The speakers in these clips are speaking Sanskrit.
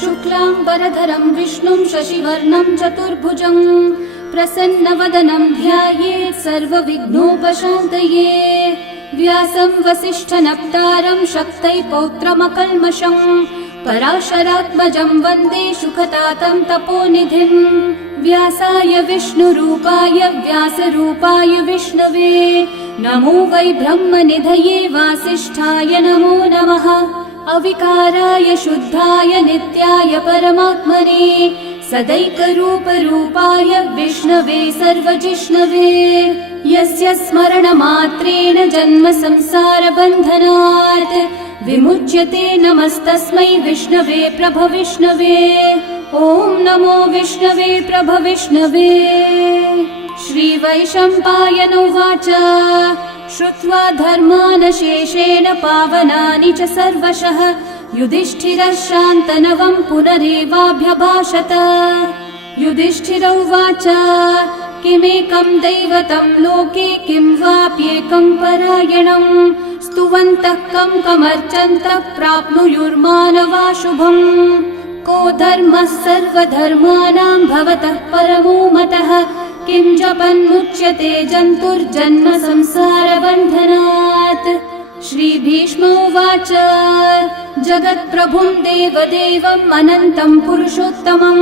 शुक्लांबरधरं विष्णुं शशिवर्णं चतुर्भुजं प्रसन्नवदनं ध्यायेत् सर्वविघ्नोपशान्तये। व्यासं वसिष्ठनप्तारं शक्तै पौत्रमकल्मषं पराशरात्मजं वन्दे शुकतातं तपोनिधिं। व्यासाय विष्णुरूपाय व्यासरूपाय विष्णवे नमो वै ब्रह्मनिधये वासिष्ठाय नमो नमः। अविकाराय शुद्धाय नित्याय परमात्मने सदैकरूपरूपाय विष्णवे सर्वजिष्णवे। यस्य स्मरणमात्रेण जन्म संसारबन्धनात् विमुच्यते नमस्तस्मै विष्णवे प्रभविष्णवे। ॐ नमो विष्णवे प्रभविष्णवे। श्रीवैशम्पायन उवाच श्रुत्वा धर्मानशेषेण पावनानि च सर्वशः युधिष्ठिरः शान्तनवं पुनरेवाभ्यभाषत। युधिष्ठिर उवाच किमेकं दैवतं लोके किं वाप्येकं परायणं स्तुवन्तः कं कमर्चन्तः प्राप्नुयुर्मानवा शुभम्। को धर्मः सर्वधर्माणां भवतः परमो मतः किं जपन्मुच्यते जन्तुर्जन्म संसारबन्धनात्। श्रीभीष्म उवाच जगत्प्रभुं देवदेवम् अनन्तं पुरुषोत्तमं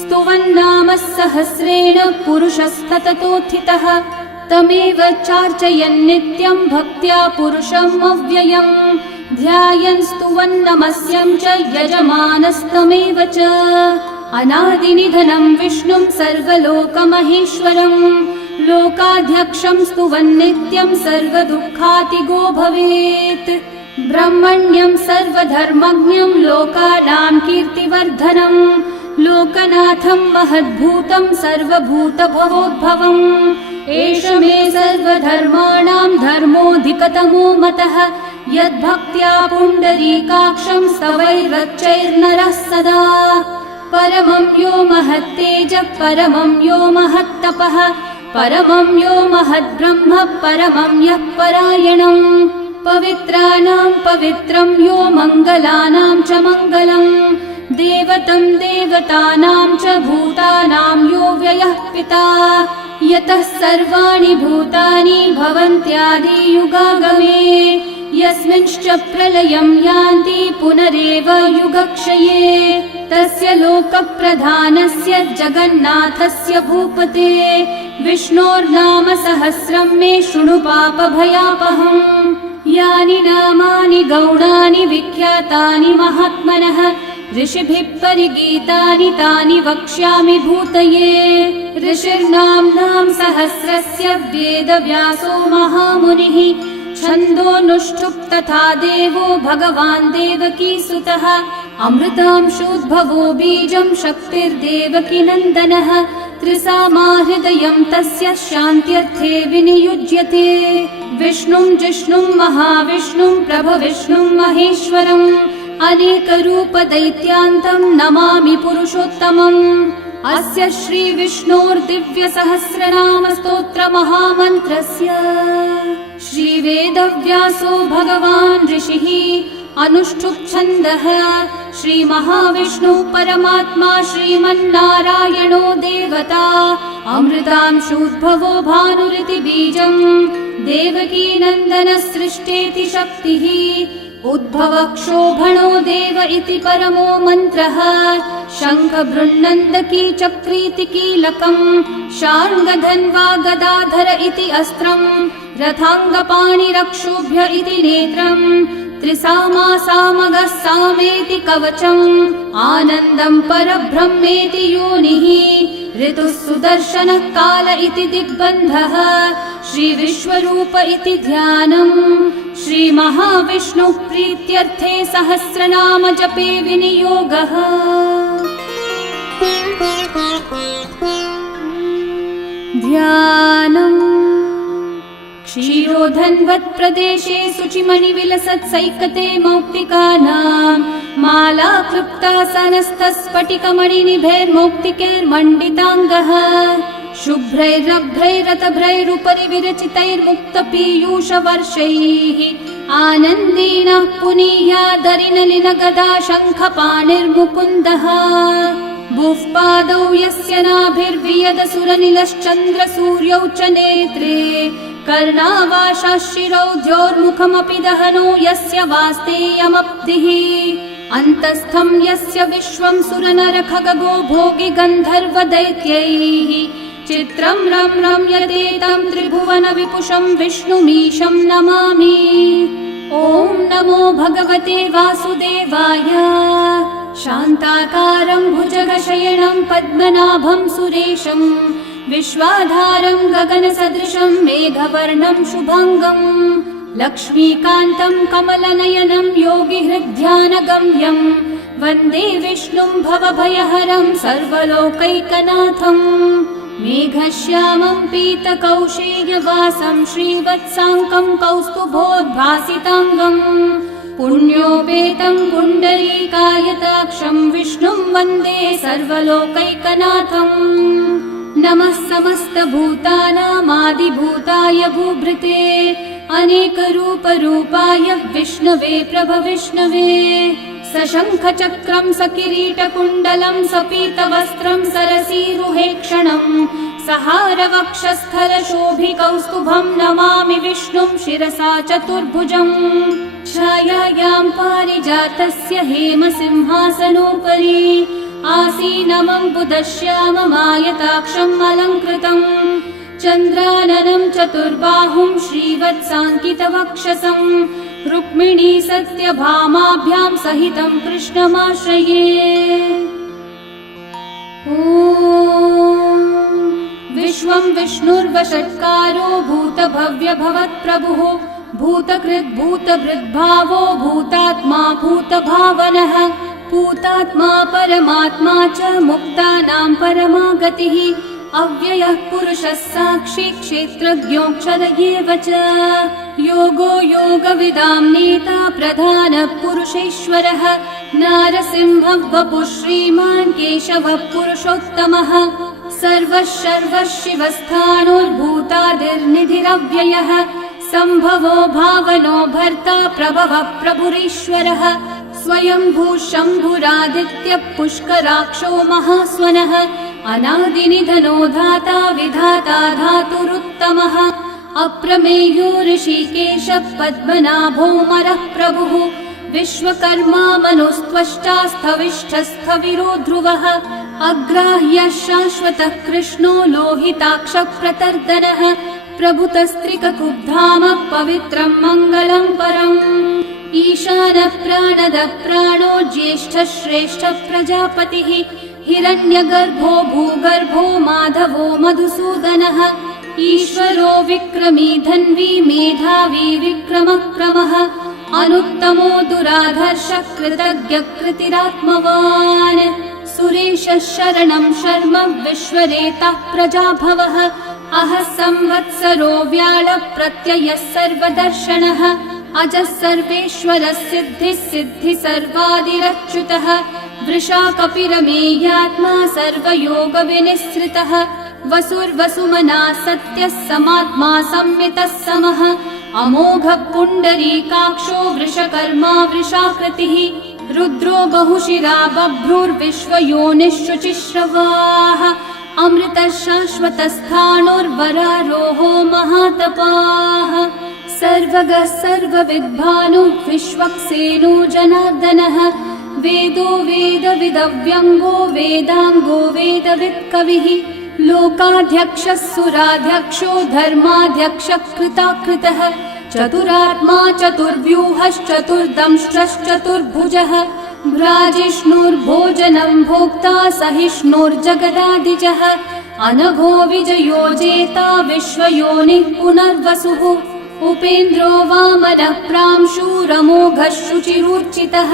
स्तुवन्नामः सहस्रेण पुरुषस्तततोत्थितः तमेव चार्चयन् नित्यं भक्त्या पुरुषम् अव्ययम् ध्यायन् स्तुवन्नमस्यं च यजमानस्तमेव च। अनादिनिधनं विष्णुं सर्वलोकमहेश्वरं लोकाध्यक्षं स्तुवन्नित्यं सर्वदुःखातिगो भवेत्। ब्रह्मण्यं सर्वधर्मज्ञं लोकानां कीर्तिवर्धनं लोकनाथं महद्भूतं सर्वभूतभवोद्भवम्। एष मे सर्वधर्माणां धर्मोऽधिकतमो मतः यद्भक्त्या पुण्डरीकाक्षं स्तवैरर्चैर्नरः सदा। परमं यो महत्तेजः परमं यो महत्तपः परमं यो महद्ब्रह्म परमं यः परायणम्। पवित्राणां पवित्रं यो मङ्गलानां च मङ्गलम् देवतं देवतानां च भूतानां यो व्ययः पिता यतः सर्वाणि भूतानि भवन्त्यादियुगागमे यस्मिंश्च प्रलयं यान्ति पुनरेव युगक्षये तस्य लोकप्रधानस्य जगन्नाथस्य भूपते विष्णोर्नाम सहस्रं मे शृणु पापभयापहम्। यानि नामानि गौणानि विख्यातानि महात्मनः ऋषिभिः परिगीतानि तानि वक्ष्यामि भूतये। ऋषिर्नाम्नां सहस्रस्य वेदव्यासो महामुनिः छन्दोऽनुष्ठुप् तथा देवो भगवान् देवकीसुतः अमृतांशोद्भवो बीजं शक्तिर्देवकीनन्दनः त्रिसामा हृदयं तस्य शान्त्यर्थे विनियुज्यते। विष्णुं जिष्णुं महाविष्णुं प्रभविष्णुं महेश्वरम् अनेकरूपदैत्यान्तं नमामि पुरुषोत्तमम्। अस्य श्रीविष्णोर्दिव्यसहस्रनामस्तोत्रमहामन्त्रस्य श्रीवेदव्यासो भगवान् ऋषिः अनुष्ठुप्छन्दः श्रीमहाविष्णुः परमात्मा श्रीमन्नारायणो देवता अमृतांशोद्भवो भानुरिति बीजम् देवकीनन्दनसृष्टेति शक्तिः उद्भवक्षोभणो देव इति परमो मन्त्रः शङ्खबृन्नन्दकी चक्रीति कीलकम् शार्ङ्गधन्वा गदाधर इति अस्त्रम् रथाङ्गपाणिरक्षोभ्य इति नेत्रम् त्रिसामा सामगः सामेति कवचम् आनन्दं परब्रह्मेति योनिः ऋतुः सुदर्शनः काल इति दिग्बन्धः श्रीविश्वरूप इति ध्यानम् श्रीमहाविष्णुः प्रीत्यर्थे सहस्रनाम जपे विनियोगः। ध्यानम् क्षीरोधन्वत्प्रदेशे शुचिमणिविलसत्सैकते मौक्तिकानाम् माला क्लृप्तासनस्थस्फटिकमणिनिभैर्मौक्तिकैर्मण्डिताङ्गः शुभ्रैरभ्रैरतभ्रैरुपरि विरचितैर्मुक्तपीयूषवर्षैः आनन्देन पुनीयादरिनलिनगदा शङ्खपाणिर्मुकुन्दः बुःपादौ यस्य नाभिर्वियदसुरनिलश्चन्द्रसूर्यौ च नेत्रे कर्णावाशाः शिरौ द्योर्मुखमपि दहनो यस्य वास्तेयमब्धिः अन्तस्थं यस्य विश्वं सुरनरखगो भोगि गन्धर्वदैत्यैः चित्रं रं रम्यते तं त्रिभुवन विपुषं विष्णुमीशं नमामि। ॐ नमो भगवते वासुदेवाय। शान्ताकारं भुजगशयनं पद्मनाभं सुरेशं विश्वाधारं गगनसदृशं मेघवर्णं शुभाङ्गं लक्ष्मीकान्तं कमलनयनं योगिहृद्ध्यानगम्यं वन्दे विष्णुं भवभयहरं सर्वलोकैकनाथम् मेघश्यामं पीतकौशेयवासं श्रीवत्साङ्कं कौस्तुभोद्भासिताङ्गं पुण्योपेतं पुण्डरीकायताक्षं विष्णुं वन्दे सर्वलोकैकनाथम् नमः समस्तभूतानामादिभूताय भूभृते अनेकरूपरूपाय विष्णवे प्रभविष्णवे सशङ्खचक्रं सकिरीटकुण्डलं सपीतवस्त्रं सरसीरुहेक्षणं सहारवक्षस्थलशोभिकौस्तुभं नमामि विष्णुं शिरसा चतुर्भुजम् छायायां पारिजातस्य हेमसिंहासनोपरि आसीनमम्बुदश्याममायताक्षम् अलङ्कृतम् चन्द्राननं चतुर्बाहुं श्रीवत्साङ्कितवक्षसं रुक्मिणी सत्यभामाभ्यां सहितं कृष्णमाश्रये। ॐ विश्वं विष्णुर्वषट्कारो भूतभव्यभवत्प्रभुः भूतकृद्भूतभृद्भावो भूतात्मा भूतभावनः भूतात्मा परमात्मा च मुक्तानां परमा गतिः अव्ययः पुरुषः साक्षी क्षेत्रज्ञोऽक्षर एव च योगो योगविदां नेता प्रधानः पुरुषेश्वरः नारसिंहः वपुः श्रीमान् केशवः पुरुषोत्तमः सर्वः सर्वः शिवस्थाणोर्भूतादिर्निधिरव्ययः सम्भवो भावनो भर्ता प्रभवः प्रभुरीश्वरः स्वयंभू शम्भुरादित्यः पुष्कराक्षो महास्वनः अनादिनिधनो धाता विधाता धातुरुत्तमः अप्रमेयो ऋषिकेशः पद्मनाभोऽमरः प्रभुः विश्वकर्मा मनुस्त्वष्टा स्थविष्ठस्थविरो ध्रुवः अग्राह्यः शाश्वतः कृष्णो लोहिताक्षः प्रतर्दनः प्रभुतस्त्रिककुब्धामः पवित्रं मङ्गलं परम् ईशानः प्राणदः प्राणो ज्येष्ठः श्रेष्ठः प्रजापतिः हिरण्यगर्भो भूगर्भो माधवो मधुसूदनः ईश्वरो विक्रमी धन्वी मेधावी विक्रमक्रमः अनुत्तमो दुराधर्षः कृतज्ञः कृतिरात्मवान् सुरेशः शरणं शर्म विश्वरेतः प्रजाभवः अहः संवत्सरो व्याळः प्रत्ययः सर्वदर्शनः अजः सर्वेश्वरः सिद्धिः सिद्धि सर्वादिरच्युतः वृषा कपिरमेयात्मा सर्वयोगविनिःसृतः वसुर्वसुमना सत्यः समात्मा संवितः समः अमोघः पुण्डरीकाक्षो वृषकर्मा वृषाकृतिः रुद्रो बहुशिरा बभ्रुर्विश्वयोनिः शुचिश्रवाः अमृतः शाश्वतस्थाणुर्वरारोहो महातपाः सर्वगः सर्वविद्भानुः विश्वक्सेनो जनार्दनः वेदो वेदविदव्यङ्गो वेदाङ्गो वेदवित्कविः लोकाध्यक्षः सुराध्यक्षो धर्माध्यक्षः कृताकृतः चतुरात्मा चतुर्व्यूहश्चतुर्दंष्ट्रश्चतुर्भुजः भ्राजिष्णुर्भोजनं भोक्ता सहिष्णुर्जगदादिजः अनघो विजयो जेता विश्वयोनिः पुनर्वसुः उपेन्द्रो वामनः प्रांशुरमोघः शुचिरूर्चितः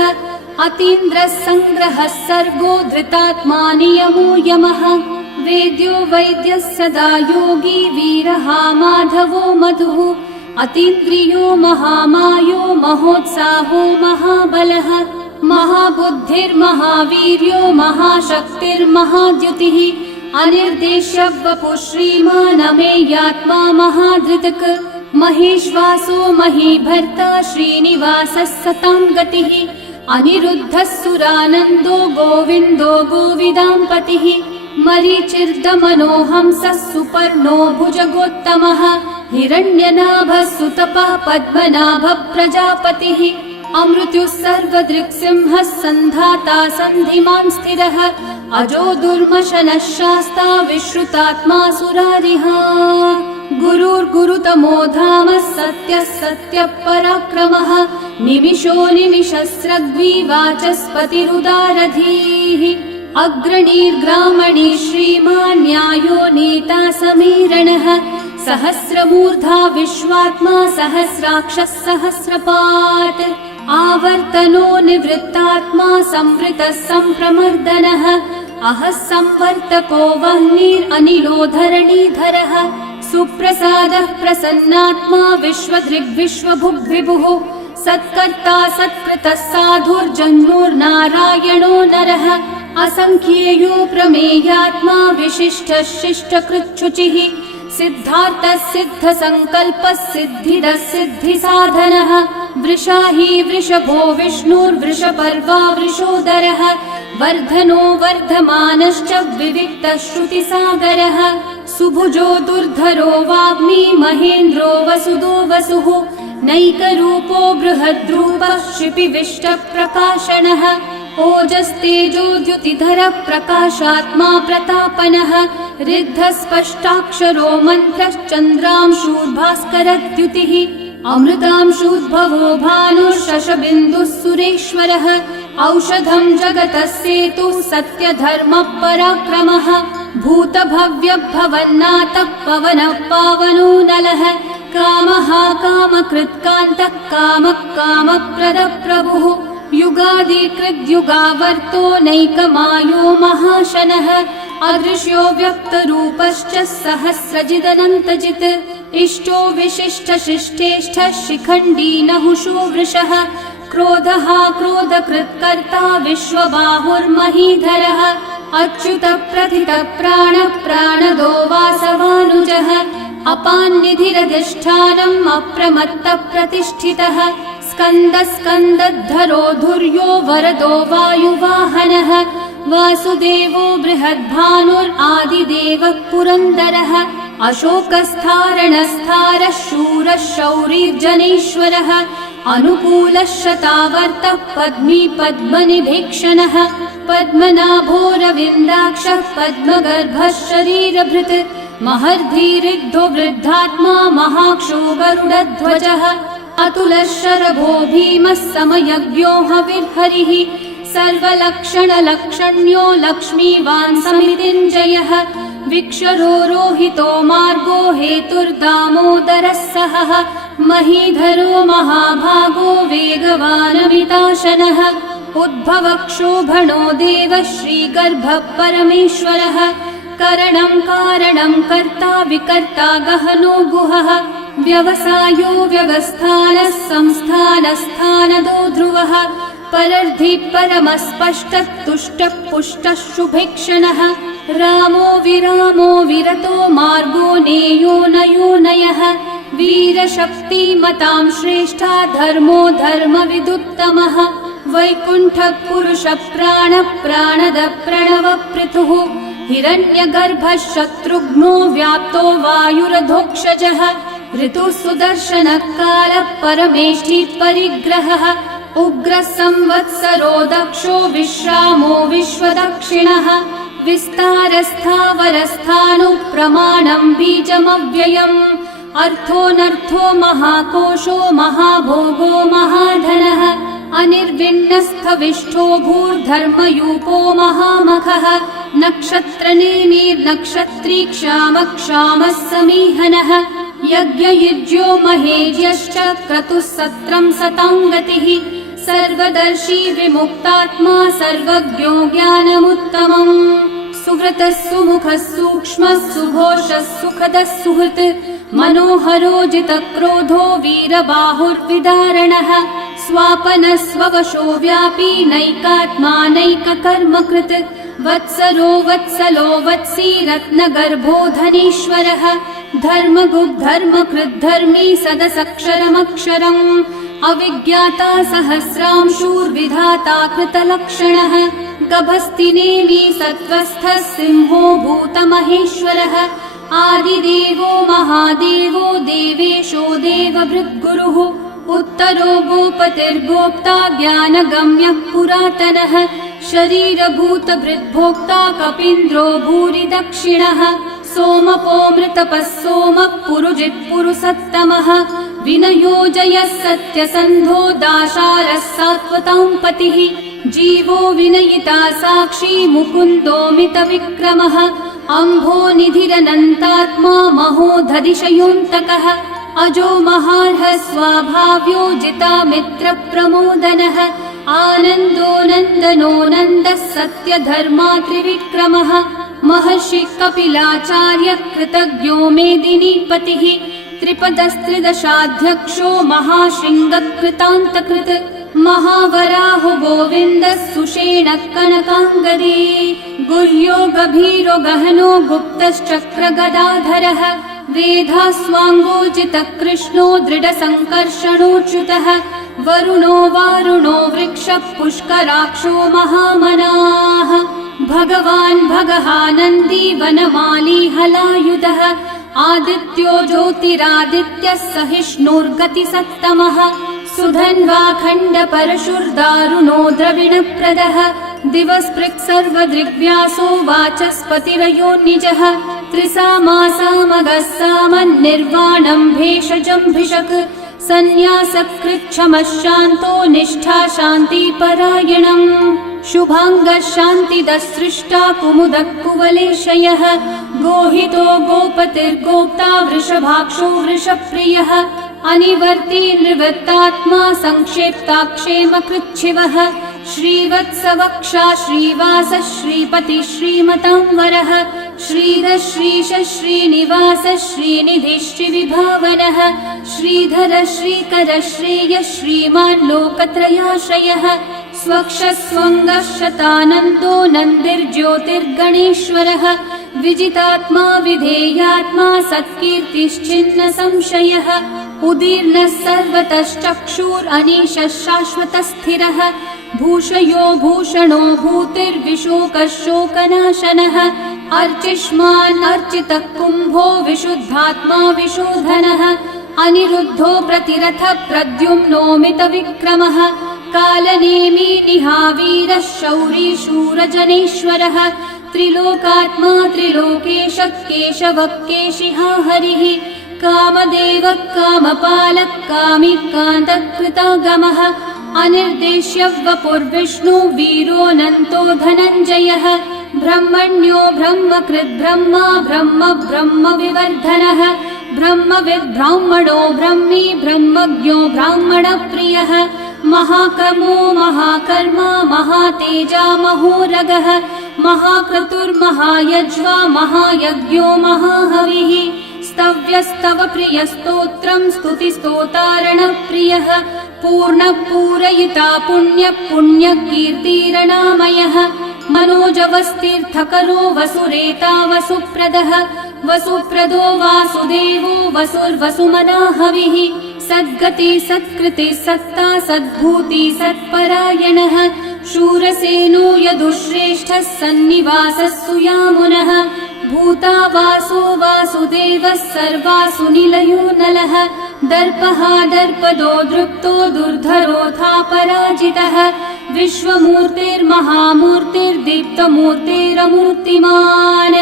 अतीन्द्रः सङ्ग्रहः सर्गो धृतात्मा नियमो यमः वेद्यो वैद्यः सदा योगी वीरः माधवो मधुः अतीन्द्रियो महामायो महोत्साहो महाबलः महाबुद्धिर्महावीर्यो महाशक्तिर्महाद्युतिः अनिर्देश्य वपुः श्रीमान् अमेयात्मा महाधृतक् महेश्वासो महीभर्ता श्रीनिवासः सतां गतिः अनिरुद्धः सुरानन्दो गोविन्दो गोविदाम्पतिः मरीचिर्दमनोहंसः सुपर्णो भुजगोत्तमः हिरण्यनाभः सुतपः पद्मनाभः प्रजापतिः अमृत्युः सर्वदृक्सिंहः सन्धाता सन्धिमान् स्थिरः अजो दुर्मशनः शास्ता विश्रुतात्मा सुरारिः गुरुर्गुरुतमो धामः सत्यः सत्यः पराक्रमः निमिषो निमिषस्रग्वी वाचस्पतिरुदारधीः अग्रणीर्ग्रामणी श्रीमान् न्यायो नेता समीरणः सहस्रमूर्धा विश्वात्मा सहस्राक्षः सहस्रपात् आवर्तनो निवृत्तात्मा संवृतः सम्प्रमर्दनः अहः संवर्तको वह्निरनिलो धरणीधरः सुप्रसादः प्रसन्नात्मा विश्वदृग्विश्वभुग्विभुः सत्कर्ता सत्कृतः साधुर्जन्मोर्नारायणो नरः असंख्येयो प्रमेयात्मा विशिष्टः शिष्टकृच्छुचिः सिद्धार्थः सिद्धसङ्कल्पः सिद्धिदः सिद्धिसाधनः वृषाही वृषभो विष्णुर्वृषपर्वा वृषोदरः वर्धनो वर्धमानश्च विविक्तः श्रुतिसागरः सुभुजो दुर्धरो वाग्मी महेन्द्रो वसुदो वसुः नैकरूपो बृहद्रूपः क्षिपिविष्टप्रकाशनः ओजस्तेजोद्युतिधरः प्रकाशात्मा प्रतापनः ऋद्धः स्पष्टाक्षरो मन्त्रश्चन्द्रांशूर्भास्करद्युतिः अमृतांशूद्भवो भानुः शशबिन्दुः सुरेश्वरः औषधं जगतः सेतुः सत्यधर्मः पराक्रमः भूतभव्यभवन्नाथः पवनः पावनो नलः कामः कामकृत्कान्तः कामः कामप्रदः प्रभुः युगादिकृद्युगावर्तो नैकमायो महाशनः अदृश्यो व्यक्तरूपश्च सहस्रजिदनन्तजित् इष्टो विशिष्टशिष्टेष्ठः शिखण्डी नहुषो वृषः क्रोधः क्रोधकृत्कर्ता विश्वबाहुर्महीधरः अच्युतः प्रथितः प्राणः प्राणदो वासवानुजः अपान्निधिरधिष्ठानम् अप्रमत्तः प्रतिष्ठितः स्कन्दस्कन्दद्धरो धुर्यो वरदो वायुवाहनः वासुदेवो बृहद्भानुरादिदेवः पुरन्दरः अशोकस्थारणस्थारः शूरः शौरिर्जनेश्वरः अनुकूलः शतावर्तः पद्मी पद्मनिभीक्षणः पद्मनाभोरविन्दाक्षः पद्मगर्भः शरीरभृत् महर्धिरिग्धो वृद्धात्मा महाक्षो गरुडध्वजः अतुलः शरभो भीमः समयज्ञो हविर्हरिः सर्वलक्षणलक्षण्यो लक्ष्मीवान् समितिञ्जयः विक्षरो रोहितो मार्गो हेतुर्दामोदरः सहः महीधरो महाभागो वेगवानमिताशनः उद्भवक्षोभणो देवः श्रीगर्भः परमेश्वरः करणं कारणं कर्ता विकर्ता गहनो गुहः व्यवसायो व्यवस्थानः संस्थानस्थानदो ध्रुवः परर्धि परमस्पष्टः तुष्टः पुष्टः शुभेक्षणः रामो विरामो विरतो मार्गो नेयो नयो नयः वीरशक्तिमतां श्रेष्ठा धर्मो धर्मविदुत्तमः वैकुण्ठः पुरुषः प्राणः प्राणदः प्रणवपृथुः हिरण्यगर्भः शत्रुघ्नो व्याप्तो वायुरधोक्षजः ऋतुः सुदर्शनः कालः परमेष्ठी परिग्रहः उग्रः संवत्सरो दक्षो विश्रामो विश्वदक्षिणः विस्तारस्थावरस्थाणु प्रमाणं बीजमव्ययम् अर्थोऽनर्थो महाकोशो महाभोगो महाधनः अनिर्विण्णस्थविष्ठो भूर्धर्मयूपो महामखः नक्षत्रनेमिर्नक्षत्री क्षामः क्षामः समीहनः यज्ञयुज्यो महेज्यश्च क्रतुः सत्रं सताङ्गतिः सर्वदर्शी विमुक्तात्मा सर्वज्ञो ज्ञानमुत्तमम् सुहृतः सुमुखः सूक्ष्मः सुघोषः सुखदः सुहृत् मनोहरो जितक्रोधो वीरबाहुर्विदारणः स्वापनः स्ववशो व्यापी नैकात्मा नैककर्मकृत् वत्सरो वत्सलो वत्सी रत्नगर्भो धनीश्वरः धर्मकृद्धर्मी सदसक्षरमक्षरम् अविज्ञाता सहस्रांशूर्विधाता कृतलक्षणः गभस्तिनेमि सत्त्वस्थः सिंहो भूतमहेश्वरः आदिदेवो महादेवो देवेशो देवभृद्गुरुः उत्तरो गोपतिर्गोप्ता ज्ञानगम्यः पुरातनः शरीरभूतभृद्भोक्ता कपीन्द्रो भूरि दक्षिणः सोमपोऽमृतपः सोमः पुरुजित्पुरुसत्तमः विनयोजयः सत्यसन्धो दाशारः सात्वतां पतिः जीवो विनयिता साक्षी मुकुन्दोऽमितविक्रमः अम्भो निधिरनन्तात्मा महोदधिशयोऽन्तकः अजो महार्हः स्वाभाव्यो जितामित्रप्रमोदनः आनन्दो नन्दनो नन्दः सत्यधर्मा त्रिविक्रमः महर्षि कपिलाचार्य कृतज्ञो मेदिनीपतिः त्रिपदस्त्रिदशाध्यक्षो महाशृङ्गकृतान्तकृत् महावराहो गोविन्दः सुषेणः कनकाङ्गदी गुह्यो गभीरो गहनो गुप्तश्चक्रगदाधरः वेधास्वाङ्गोचितकृष्णो दृढसङ्कर्षणोच्युतः वरुणो वारुणो वृक्षः पुष्कराक्षो महामनाः भगवान् भगहानन्दी वनमाली हलायुधः आदित्यो ज्योतिरादित्यः सहिष्णुर्गतिसत्तमः सुधन्वाखण्ड परशुर्दारुणो द्रविणप्रदः दिवस्पृक् सर्वदृग्व्यासो वाचस्पतिरयो निजः त्रिसामासामगः सामन्निर्वाणं भेषजम्भिषक् सन्न्यासकृच्छमः शान्तो निष्ठा शान्तिपरायणम् शुभाङ्गः शान्तिदः सृष्टा कुमुदः कुवलेशयः गोहितो गोपतिर्गोप्ता वृषभाक्षो वृषप्रियः अनिवर्ती निवृत्तात्मा संक्षेप्ताक्षेमकृच्छिवः श्रीवत्सवक्षा श्रीवास श्रीपति श्रीमतांवरः श्रीधर श्रीश श्रीनिवास श्रीनिधि श्रीविभावनः श्रीधर श्रीकर श्रेय श्रीमान् लोकत्रयाश्रयः स्वक्षस्वङ्गः शतानन्दो नन्दिर्ज्योतिर्गणेश्वरः विजितात्मा विधेयात्मा सत्कीर्तिश्चिन्न संशयः उदीर्णः सर्वतश्चक्षुरनीशः शाश्वतस्थिरः भूषयो भूषणो भूतिर्विशोकः शोकनाशनः अर्चिष्मान् अर्चितः कुम्भो विशुद्धात्मा विशोधनः अनिरुद्धो प्रतिरथ प्रद्युम्नोमितविक्रमः कालनेमी निहावीरः शौरी शूरजनेश्वरः त्रिलोकात्मा त्रिलोकेशः केशवः केशिहा हरिः कामदेवः कामपालः कामिकान्तकृतागमः अनिर्देश्य वपुर्विष्णु वीरोऽनन्तो धनञ्जयः ब्रह्मण्यो ब्रह्मकृद्ब्रह्मा ब्रह्म ब्रह्मविवर्धनः ब्रह्मविद् ब्राह्मणो ब्रह्मी ब्रह्मज्ञो ब्राह्मणप्रियः महाकर्मो महाकर्मा महातेजा महोरगः महाक्रतुर्महायज्वा महायज्ञो महाहविः स्तव्यस्तव प्रियस्तोत्रं स्तुतिस्तोतारणप्रियः पूर्णपूरयिता पुण्यकीर्तिरणामयः मनोजवस्तीर्थकरो वसुरेता वसुप्रदः वसुप्रदो वासुदेवो वसुर्वसुमनाहविः सद्गति सत्कृति सत्ता सद्भूति सत्परायणः शूरसेनो यदुश्रेष्ठः सन्निवासः सुयामुनः भूता वासो वासुदेवः सर्वासु निलयो नलः दर्पः दर्पदो दृप्तो दुर्धरोऽथा पराजितः विश्वमूर्तिर्महामूर्तिर्दीप्तमूर्तिरमूर्तिमान्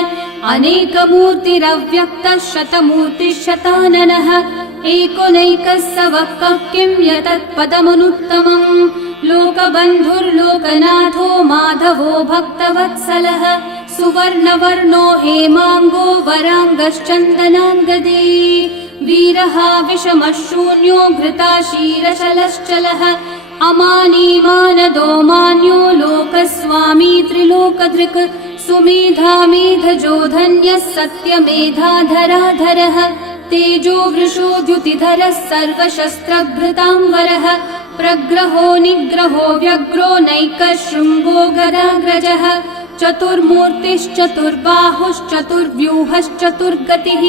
अनेकमूर्तिरव्यक्तः शतमूर्तिः एकोनैकः स वः किं यतत्पदमनुत्तमम् लोकबन्धुर्लोकनाथो माधवो भक्तवत्सलः सुवर्णवर्णो हेमाङ्गो वराङ्गश्चन्दनाङ्गदे वीरः विषमः शून्यो घृताशीरशलश्चलः अमानी मानदो मान्यो लोकस्वामी त्रिलोकधृक् सुमेधामेधजो धन्यः सत्यमेधाधराधरः तेजो वृषो द्युतिधरः सर्वशस्त्रभृताम्बरः प्रग्रहो निग्रहो व्यग्रो नैकशृङ्गो गदाग्रजः चतुर्मूर्तिश्चतुर्बाहुश्चतुर्व्यूहश्चतुर्गतिः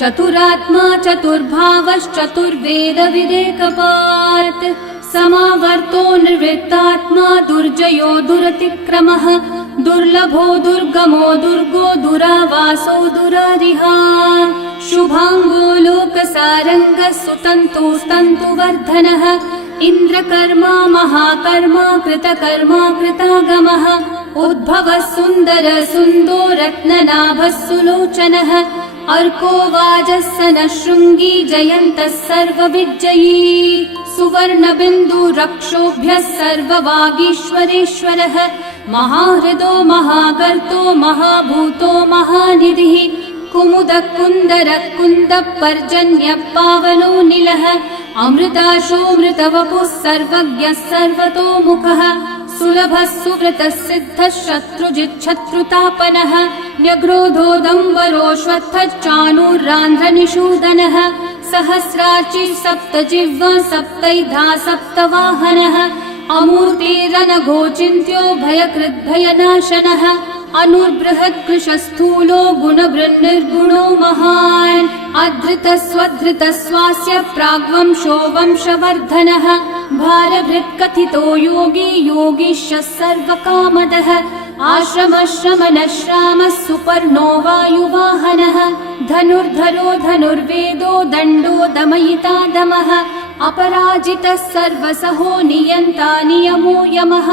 चतुरात्मा चतुर्भावश्चतुर्वेदविदेकपात् समावर्तो निर्वृत्तात्मा दुर्जयो दुरतिक्रमः दुर्लभो दुर्गमो दुर्गो दुरावासो दुरारिहा शुभाङ्गो लोकसारङ्गः सुतन्तुस्तन्तुवर्धनः इन्द्रकर्मा महाकर्मा कृतकर्मा कृतागमः उद्भवः सुन्दर सुन्दो रत्ननाभः सुलोचनः अर्को वाजस्सनः शृङ्गी जयन्तः सर्वविजयी सुवर्णबिन्दु रक्षोभ्यः सर्ववागीश्वरेश्वरः महाहृदो महागर्तो महाभूतो महानिधिः कुमुदः कुन्दरः कुन्दः पर्जन्यः पावनो निलः अमृताशोऽमृतवपुः सर्वज्ञः सर्वतोमुखः सुलभः सुव्रतः सिद्धः शत्रुजिच्छत्रुतापनः न्यग्रोधोदम्बरोऽश्वत्थश्चाणूरान्ध्रनिषूदनः सहस्रार्ची सप्तजिह्वा सप्तैधा सप्तवाहनः अमूर्तिरनघोचिन्त्यो भयकृद्भयनाशनः अनुर्बृहत्कृशस्थूलो गुणवृन्निर्गुणो महान् अधृतस्वधृतस्वास्य प्राग्वंशो वंशवर्धनः भारभृत्कथितो योगी योगीशः सर्वकामदः आश्रमश्रमणश्रामः सुपर्णो वायुवाहनः धनुर्धरो धनुर्वेदो दण्डो दमयिता दमः अपराजितः सर्वसहो नियन्ता नियमो यमः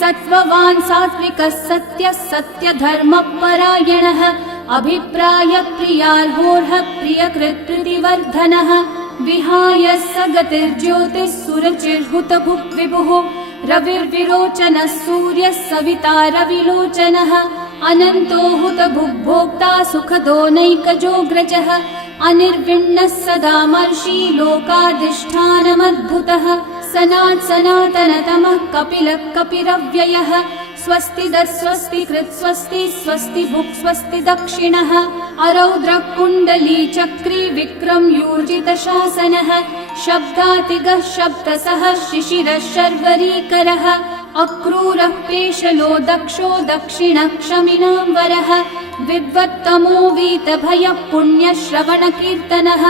सत्त्ववान् सात्विकः सत्यः सत्यधर्मपरायणः अभिप्रायप्रियार्होर्हः प्रियकृत्प्रीतिवर्धनः विहाय स गतिर्ज्योतिः सुरचिर्हुतभुक् विभुः रविर्विरोचनः सूर्यः सविता रविलोचनः अनन्तो हुतभुग्भोक्ता सुखदो नैकजोऽग्रजः अनिर्विण्णः सदा मर्षि लोकाधिष्ठानमद्भुतः सनातनतमः कपिलः कपिरव्ययः स्वस्तिदः स्वस्तिकृत् स्वस्ति स्वस्ति भुक् स्वस्ति दक्षिणः अरौद्रः कुण्डली चक्री विक्रमयूर्जितशासनः शब्दातिगः शब्दसः शिशिरः शर्वरीकरः अक्रूरः पेशलो दक्षो दक्षिणः क्षमिनाम्बरः विद्वत्तमो वीतभयः पुण्यश्रवणकीर्तनः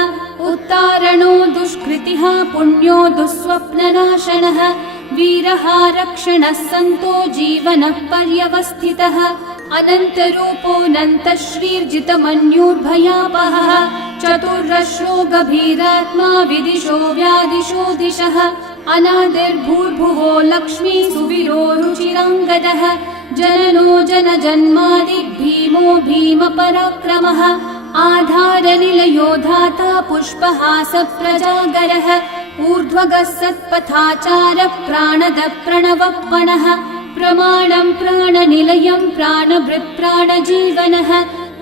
उत्तारणो दुष्कृतिः पुण्यो दुःस्वप्ननाशनः वीरः रक्षणः सन्तो जीवनः पर्यवस्थितः अनन्तरूपोऽनन्तः श्रीर्जितमन्युर्भयापहः चतुर्रश्रो गभीरात्मा विदिशो व्यादिशो दिशः अनादिर्भूर्भुवो लक्ष्मी सुवीरो रुचिराङ्गदः जननो जनजन्मादि भीमो भीमपराक्रमः आधारनिलयो धाता पुष्पहास प्रजागरः ऊर्ध्वगः सत्पथाचारः प्राणदः प्रणवप्पणः प्रमाणं प्राणनिलयं प्राणभृत् प्राणजीवनः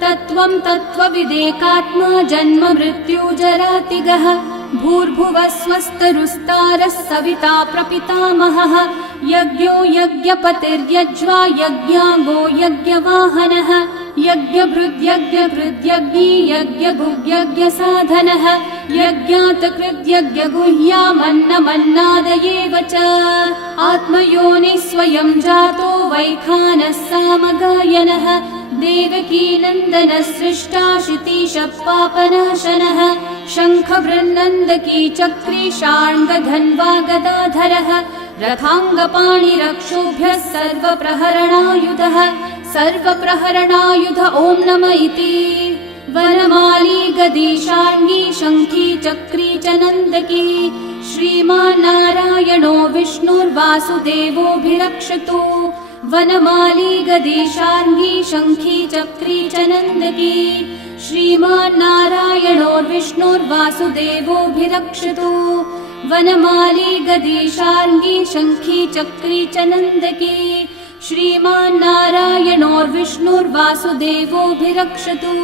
तत्त्वं तत्त्वविदेकात्मा जन्म मृत्युजरातिगः भूर्भुवः स्वस्तरुस्तारः सविता प्रपितामहः यज्ञो यज्ञपतिर्यज्वा यज्ञाङ्गो यज्ञवाहनः यज्ञभृद्यज्ञभृद्यज्ञी यज्ञगुह्यज्ञसाधनः यज्ञातकृद्यज्ञगुह्यामन्नमन्नादयेव च आत्मयोनिः स्वयं जातो वैखानः सामगायनः देवकीनन्दनः सृष्टा शितीशः पापनाशनः शङ्खवृन्नन्दकी चक्री शार्ङ्गधन्वा गदाधरः रथाङ्गपाणिरक्षोभ्यः सर्वप्रहरणायुधः सर्वप्रहरणायुध ॐ नम इति वनमाली गदी शार्ङ्गी शङ्खी चक्री च नन्दकी श्रीमान्नारायणो विष्णुर्वासुदेवोऽभिरक्षतु वनमाली गदी शार्ङ्गी शङ्खी चक्री च नन्दकी श्रीमान्नारायणो विष्णुर्वासुदेवोऽभिरक्षतु वनमाली गदी शार्ङ्गी शङ्खी चक्री च नन्दकी श्रीमान्नारायणोर्विष्णुर्वासुदेवोऽभिरक्षतु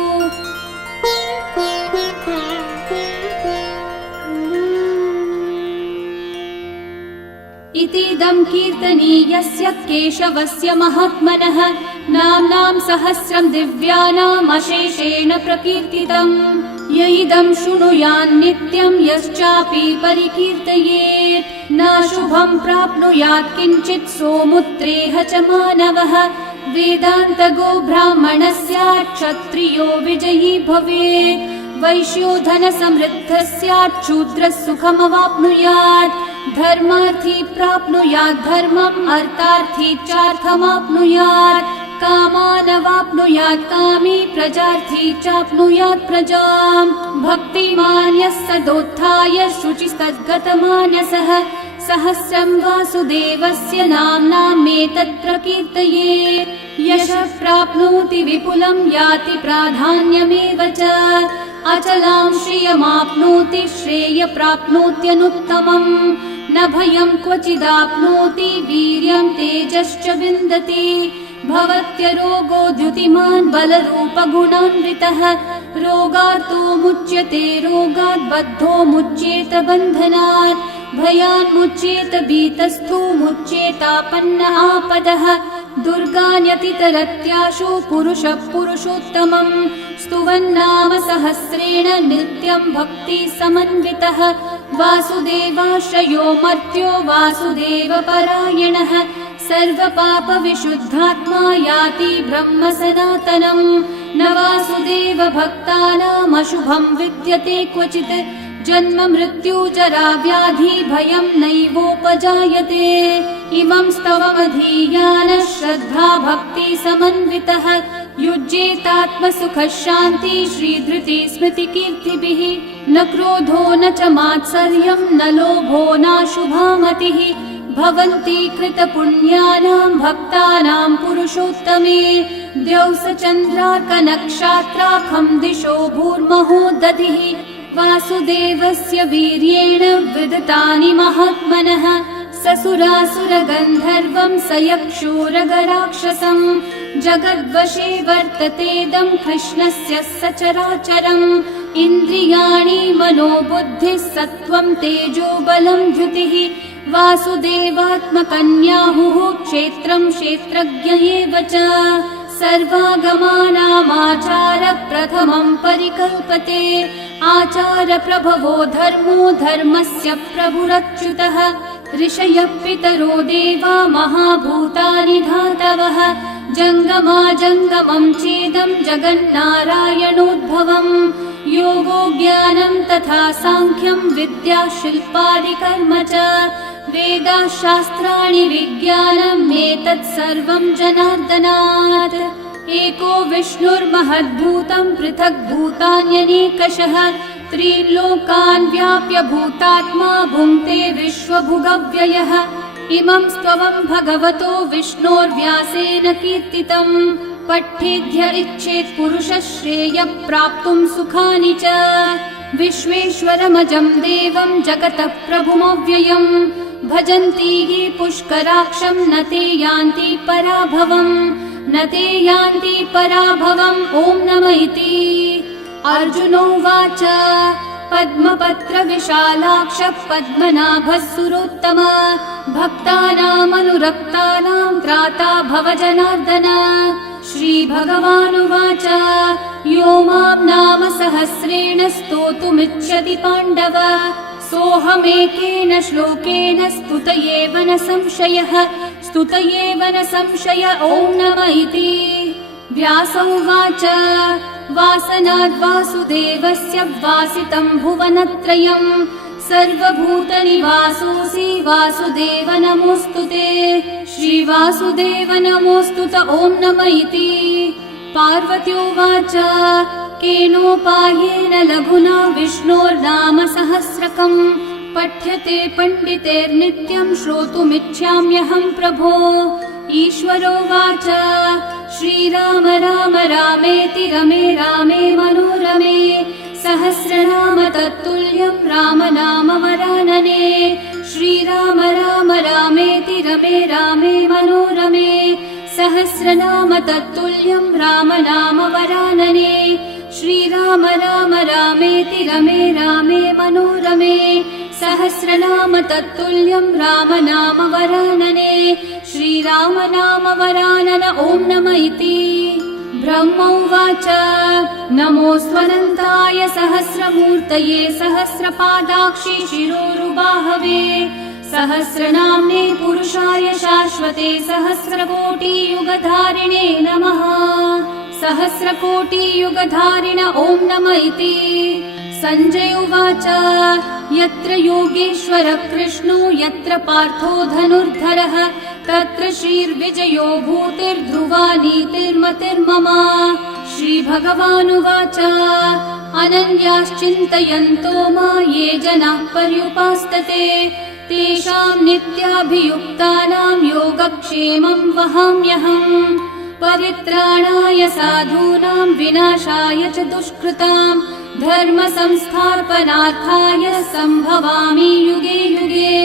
इतीदं कीर्तनीयस्य केशवस्य महात्मनः नाम्नां सहस्रं दिव्यानामशेषेण प्रकीर्तितम् य इदं शृणुयान् नित्यं यश्चापि परिकीर्तयेत् नाशुभं प्राप्नुयात् किञ्चित् सोमुत्रेह च मानवः वेदान्तगो ब्राह्मणः स्यात् क्षत्रियो विजयी भवेत् वैश्यो धनसमृद्धः स्यात् शूद्रः सुखमवाप्नुयात् धर्मार्थी प्राप्नुयात् धर्मम् अर्थार्थी चार्थमाप्नुयात् कामानवाप्नुयात् कामी प्रजार्थी चाप्नुयात् प्रजाम् भक्तिमान् यः सदोत्थाय शुचिस्तद्गतमानसः सहस्रं वासुदेवस्य नाम्नामेतत् प्रकीर्तये यशः प्राप्नोति विपुलं याति प्राधान्यमेव च अचलां श्रियमाप्नोति श्रेय प्राप्नोत्यनुत्तमम् न भयं क्वचिदाप्नोति वीर्यं तेजश्च विन्दति भवत्यरोगो द्युतिमान् बलरूपगुणान्वितः रोगार्तो मुच्यते रोगात् बद्धो मुच्येत बन्धनात् भयान् मुच्येत भीतस्थो मुच्येतापन्न आपदः दुर्गान्यतितरत्याशु पुरुषः पुरुषोत्तमम् स्तुवन्नाम सहस्रेण नित्यं भक्ति समन्वितः वासुदेवाश्रयो मर्त्यो वासुदेवपरायणः सर्वपापविशुद्धात्मा याति ब्रह्म सनातनम् न वासुदेव भक्तानामशुभं विद्यते क्वचित् जन्म मृत्यु जरा व्याधि भयं नैवोपजायते इमं स्तवमधीयानः श्रद्धा भक्ति समन्वितः युज्येतात्मसुखः शान्ति श्रीधृति स्मृतिकीर्तिभिः न क्रोधो न च मात्सर्यं न लोभो नाशुभा मतिः भवन्ति कृतपुण्यानां भक्तानां पुरुषोत्तमे द्यौस चन्द्रार्कनक्षत्राखं दिशो भूर्महो दधिः वासुदेवस्य वीर्येण विदतानि महात्मनः ससुरासुरगन्धर्वं स यक्षोरगराक्षसम् जगद्वशे वर्ततेदं कृष्णस्य सचराचरम् इन्द्रियाणि मनोबुद्धिः सत्त्वं तेजो बलं द्युतिः वासुदेवात्मकन्याहुः क्षेत्रं क्षेत्रज्ञ एव च सर्वागमानामाचार प्रथमं परिकल्पते आचार प्रभवो धर्मो धर्मस्य प्रभुरच्युतः ऋषयः पितरो देवा महाभूतानि धातवः जङ्गमाजङ्गमं चेदं जगन्नारायणोद्भवम् योगो ज्ञानं तथा साङ्ख्यं विद्या शिल्पादिकर्म च वेदाः शास्त्राणि विज्ञानम् एतत् सर्वं जनार्दनात् एको विष्णुर्महद्भूतं पृथक् भूतान्यनेकशः त्रिलोकान् व्याप्य भूतात्मा भुङ्क्ते विश्वभुगव्ययः इमं स्तवं भगवतो विष्णोर्व्यासेन कीर्तितम् पठ्येद्य इच्छेत् पुरुषः श्रेयः प्राप्तुं सुखानि च विश्वेश्वरमजं देवं जगतः प्रभुमव्ययम् भजन्ति ये पुष्कराक्षं न ते यान्ति पराभवम् न ते यान्ति पराभवम् ॐ नमः इति अर्जुनोवाच पद्मपत्रविशालाक्षः पद्मनाभः सुरोत्तम भक्तानामनुरक्तानां त्राता भवजनार्दन श्रीभगवानुवाच यो मां नाम सहस्रेण स्तोतुमिच्छति पाण्डव सोऽहमेकेन श्लोकेन स्तुतयेव न संशयः स्तुतयेव न संशय ॐ नमः इति व्यास उवाच वासनाद्वासुदेवस्य वासितं भुवनत्रयं सर्वभूतनिवासोऽसि वासुदेव नमोऽस्तु ते श्रीवासुदेव नमोऽस्तु ॐ नमः इति पार्वत्योवाच केनोपायेन लघुना विष्णोर्नाम सहस्रकम् पठ्यते पण्डितेर्नित्यं श्रोतुमिच्छाम्यहं प्रभो ईश्वरोवाच श्रीराम राम रामेति रमे रामे मनोरमे सहस्रनाम तत्तुल्यं राम नाम वरानने श्रीराम राम रामेति रमे रामे मनोरमे सहस्रनाम तत्तुल्यं राम नाम वरानने श्रीराम राम रामेति रमे रामे मनोरमे सहस्रनाम तत्तुल्यं रामनाम वरानने श्रीराम नाम वरानन ॐ नम इति ब्रह्म उवाच नमोऽस्त्वनन्ताय सहस्रमूर्तये सहस्रपादाक्षि शिरोरुबाहवे सहस्रनाम्ने पुरुषाय शाश्वते सहस्रकोटियुगधारिणे नमः सहस्रकोटियुगधारिण ॐ नम इति सञ्जय उवाच यत्र योगेश्वरः कृष्णो यत्र पार्थो धनुर्धरः तत्र श्रीर्विजयो भूतिर्ध्रुवा नीतिर्मतिर्मम श्रीभगवानुवाच अनन्याश्चिन्तयन्तो मा ये जनाः पर्युपासते तेषां नित्याभियुक्तानां योगक्षेमं वहाम्यहम् परित्राणाय साधूनां विनाशाय च दुष्कृतां धर्म संस्थापनार्थाय सम्भवामि युगे युगे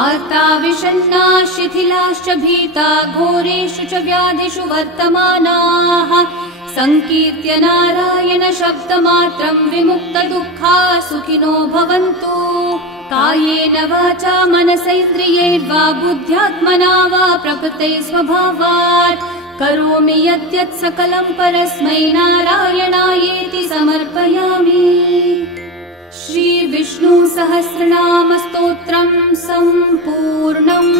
आर्ता विषण्णा शिथिलाश्च भीता घोरेषु च व्याधिषु वर्तमानाः संकीर्त्य नारायण शब्दमात्रं विमुक्तदुःखा सुखिनो भवन्तु कायेन वाचा मनसैन्द्रियैर्वा बुद्ध्यात्मना वा प्रकृते स्वभावात् करोमि यद्यत् सकलं परस्मै नारायणायेति समर्पयामि। श्री विष्णु सहस्रनाम स्तोत्रं सम्पूर्णम्।